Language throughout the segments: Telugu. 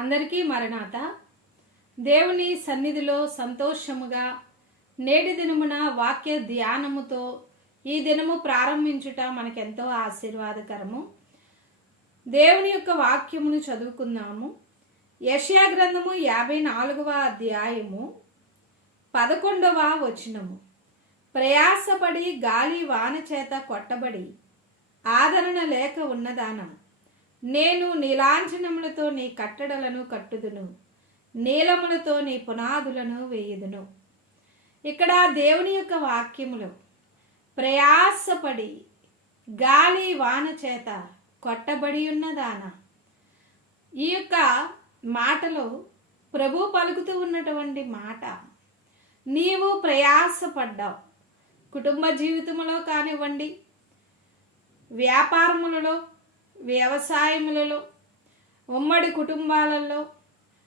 అందరికీ మరణాత. దేవుని సన్నిధిలో సంతోషముగా నేటి దినమున వాక్య ధ్యానముతో ఈ దినము ప్రారంభించుట మనకెంతో ఆశీర్వాదకరము. దేవుని యొక్క వాక్యమును చదువుకున్నాము యెషయా గ్రంథము యాభై నాలుగవ అధ్యాయము పదకొండవ వచనము. ప్రయాసపడి గాలి వాన చేత కొట్టబడి ఆదరణ లేక ఉన్నదానం. నేను నీలాంఛనములతో నీ కట్టడలను కట్టుదును నీలములతో నీ పునాదులను వేయుదును. ఇక్కడ దేవుని యొక్క వాక్యములు ప్రయాసపడి గాలి వాన చేత కొట్టబడి ఉన్నదాన ఈ యొక్క మాటలో ప్రభు పలుకుతూ ఉన్నటువంటి మాట నీవు ప్రయాసపడ్డావు. కుటుంబ జీవితంలో కానివ్వండి వ్యాపారములలో వ్యవసాయములలో ఉమ్మడి కుటుంబాలలో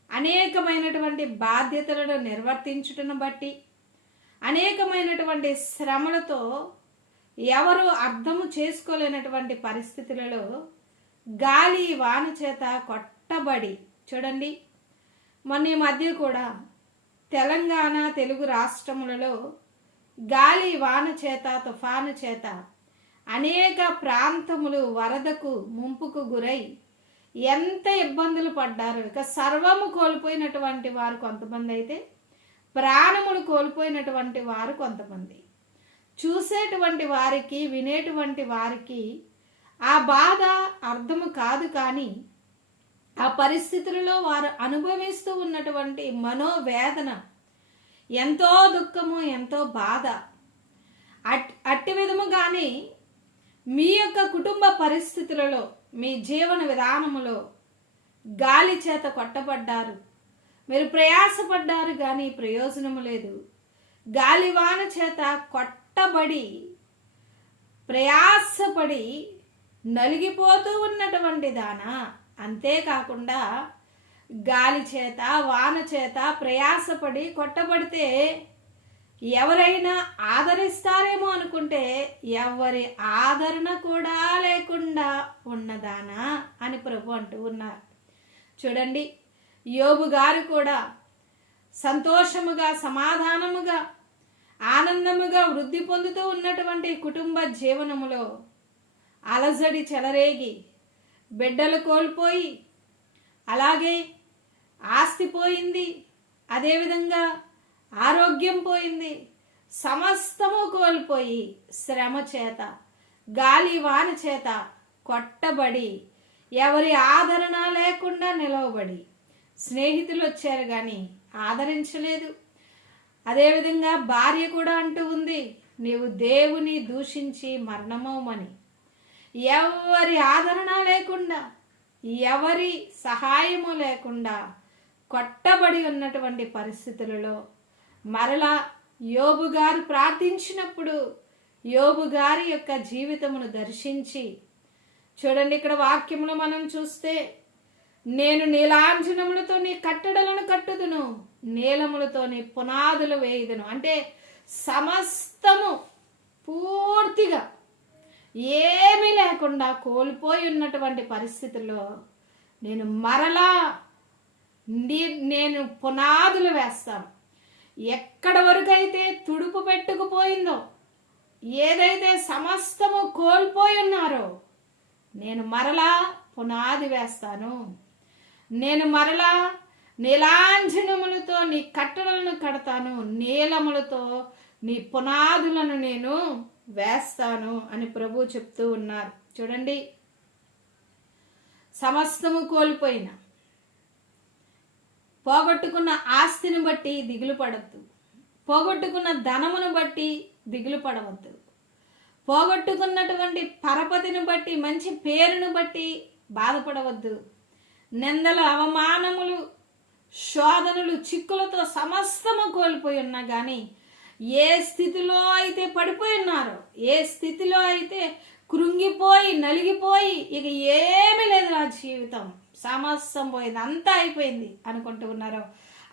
అనేకమైనటువంటి బాధ్యతలను నిర్వర్తించుటను బట్టి అనేకమైనటువంటి శ్రమలతో ఎవరు అర్థము చేసుకోలేనటువంటి పరిస్థితులలో గాలి వాన చేత కొట్టబడి చూడండి మొన్న ఈ మధ్య కూడా తెలంగాణ తెలుగు రాష్ట్రములలో గాలి వాన చేత తుఫాను చేత అనేక ప్రాంతములు వరదకు ముంపుకు గురై ఎంత ఇబ్బందులు పడ్డారు. ఇక సర్వము కోల్పోయినటువంటి వారు కొంతమంది అయితే ప్రాణములు కోల్పోయినటువంటి వారు కొంతమంది. చూసేటువంటి వారికి వినేటువంటి వారికి ఆ బాధ అర్థము కాదు కానీ ఆ పరిస్థితులలో వారు అనుభవిస్తూ ఉన్నటువంటి మనోవేదన ఎంతో దుఃఖము ఎంతో బాధ. అట్ అట్టి విధముగానే మీ యొక్క కుటుంబ పరిస్థితులలో మీ జీవన విధానములో గాలి చేత కొట్టబడ్డారు. మీరు ప్రయాసపడ్డారు కానీ ప్రయోజనము లేదు. గాలివాన చేత కొట్టబడి ప్రయాసపడి నలిగిపోతూ ఉన్నటువంటి దానా. అంతేకాకుండా గాలి చేత వాన చేత ప్రయాసపడి కొట్టబడితే ఎవరైనా ఆదరిస్తారేమో అనుకుంటే ఎవరి ఆదరణ కూడా లేకుండా ఉన్నదానా అని ప్రభు అంటూ ఉన్నారు. చూడండి యోబు గారు కూడా సంతోషముగా సమాధానముగా ఆనందముగా వృద్ధి పొందుతూ ఉన్నటువంటి కుటుంబ జీవనములో అలజడి చెలరేగి బిడ్డలు కోల్పోయి అలాగే ఆస్తి పోయింది. అదేవిధంగా ఆరోగ్యం పోయింది. సమస్తము కోల్పోయి శ్రమ చేత గాలి వాన చేత కొట్టబడి ఎవరి ఆదరణ లేకుండా నిలవబడి స్నేహితులు వచ్చారు కానీ ఆదరించలేదు. అదేవిధంగా భార్య కూడా అంటూ ఉంది నీవు దేవుని దూషించి మరణమవుమని. ఎవరి ఆదరణ లేకుండా ఎవరి సహాయము లేకుండా కొట్టబడి ఉన్నటువంటి పరిస్థితులలో మరలా యోబు గారు ప్రార్థించినప్పుడు యోబు గారి యొక్క జీవితమును దర్శించి చూడండి ఇక్కడ వాక్యములు మనం చూస్తే నేను నీలాంజనములతో నీ కట్టడలను కట్టుదును నీలములతో నీ పునాదులు వేయుదును. అంటే సమస్తము పూర్తిగా ఏమీ లేకుండా కోల్పోయి ఉన్నటువంటి పరిస్థితుల్లో నేను మరలా నీ- నేను పునాదులు వేస్తాను. ఎక్కడ వరకైతే తుడుపు పెట్టుకుపోయిందో ఏదైతే సమస్తము కోల్పోయి ఉన్నారో నేను మరలా పునాది వేస్తాను. నేను మరలా నీలాంజనములతో నీ కట్టడలను కడతాను. నీలములతో నీ పునాదులను నేను వేస్తాను అని ప్రభు చెప్తూ ఉన్నారు. చూడండి. సమస్తము కోల్పోయిన పోగొట్టుకున్న ఆస్తిని బట్టి దిగులు పడద్దు పోగొట్టుకున్న ధనమును బట్టి దిగులు పడవద్దు. పోగొట్టుకున్నటువంటి పరపతిని బట్టి మంచి పేరును బట్టి బాధపడవద్దు. నిందలు అవమానములు శోధనలు చిక్కులతో సమస్తము కోల్పోయి ఉన్నా కానీ ఏ స్థితిలో అయితే పడిపోయి ఉన్నారో ఏ స్థితిలో అయితే కృంగిపోయి నలిగిపోయి ఇక ఏమీ లేదు నా జీవితం. సమస్తం పోయింది అంతా అయిపోయింది అనుకుంటూ ఉన్నారు.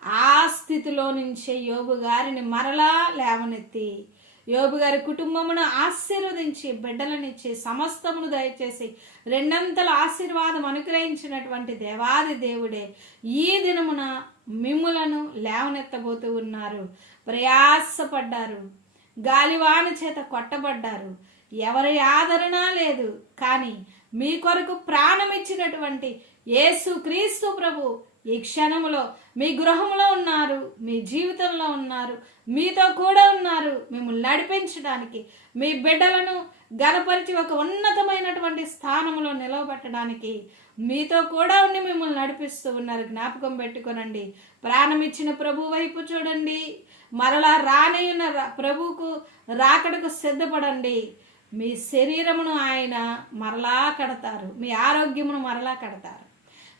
ఆ స్థితిలో నుంచే యోబు గారిని మరలా లేవనెత్తి యోబు గారి కుటుంబమును ఆశీర్వదించి బిడ్డలనిచ్చి సమస్తమును దయచేసి రెండంతల ఆశీర్వాదం అనుగ్రహించినటువంటి దేవాది దేవుడే ఈ దినమున మిమ్ములను లేవనెత్తబోతూ ఉన్నారు. ప్రయాసపడ్డారు. గాలివాన చేత కొట్టబడ్డారు. ఎవరి ఆదరణ లేదు. కానీ మీ కొరకు ప్రాణం ఇచ్చినటువంటి యేసు క్రీస్తు ప్రభు ఈ క్షణములో మీ గృహంలో ఉన్నారు మీ జీవితంలో ఉన్నారు మీతో కూడా ఉన్నారు మిమ్మల్ని నడిపించడానికి మీ బిడ్డలను గనపరిచి ఒక ఉన్నతమైనటువంటి స్థానంలో నిలవబెట్టడానికి మీతో కూడా ఉండి మిమ్మల్ని నడిపిస్తూ ఉన్నారు. జ్ఞాపకం పెట్టుకోనండి. ప్రాణం ఇచ్చిన ప్రభు వైపు చూడండి. మరలా రానయ్యున్న రా- ప్రభువుకు రాకడకు సిద్ధపడండి. మీ శరీరమును ఆయన మరలా కడతారు. మీ ఆరోగ్యమును మరలా కడతారు.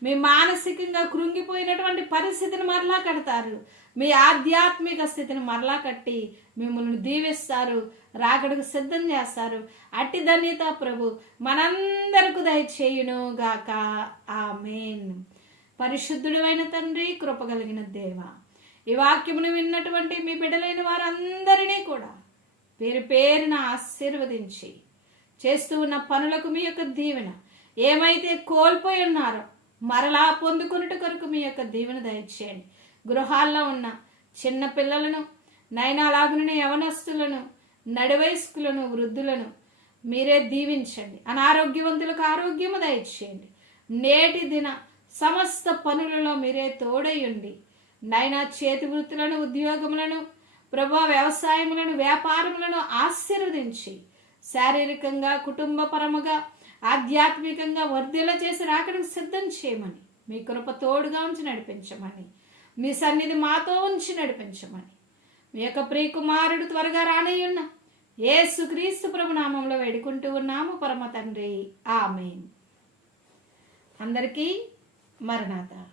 మీ మానసికంగా కృంగిపోయినటువంటి పరిస్థితిని మరలా కడతారు. మీ ఆధ్యాత్మిక స్థితిని మరలా కట్టి మిమ్మల్ని దీవిస్తారు రాకడకు సిద్ధం చేస్తారు. అట్టి ధన్యత ప్రభు మనందరకు దయచేయును గాక. ఆ పరిశుద్ధుడు అయిన తండ్రి కృపగలిగిన దేవ ఈ వాక్యమును విన్నటువంటి మీ బిడ్డలైన వారందరినీ కూడా పేరు పేరున ఆశీర్వదించి చేస్తూ ఉన్న పనులకు మీ యొక్క దీవెన ఏమైతే కోల్పోయి ఉన్నారో మరలా పొందుకున్నట్టు కొరకు మీ యొక్క దీవెన దయచేయండి. గృహాల్లో ఉన్న చిన్న పిల్లలను నయనాలాగున యవనస్తులను నడివయస్కులను వృద్ధులను మీరే దీవించండి. అనారోగ్యవంతులకు ఆరోగ్యము దయచేయండి. నేటి దిన సమస్త పనులలో మీరే తోడయ్యండి నైనా చేతి వృత్తులను ఉద్యోగములను ప్రభా వ్యవసాయములను వ్యాపారములను ఆశీర్వదించి శారీరకంగా కుటుంబపరముగా ఆధ్యాత్మికంగా వర్ధిల చేసి రాకడానికి సిద్ధం చేయమని. మీ కృప తోడుగా ఉంచి నడిపించమని. మీ సన్నిధి మాతో ఉంచి నడిపించమని. మీ యొక్క ప్రియకుమారుడు త్వరగా రానయ్యున్న ఏసుక్రీస్తు ప్రభు నామంలో వేడుకుంటూ ఉన్నాము. పరమ తండ్రి. ఆమె అందరికీ మరణాత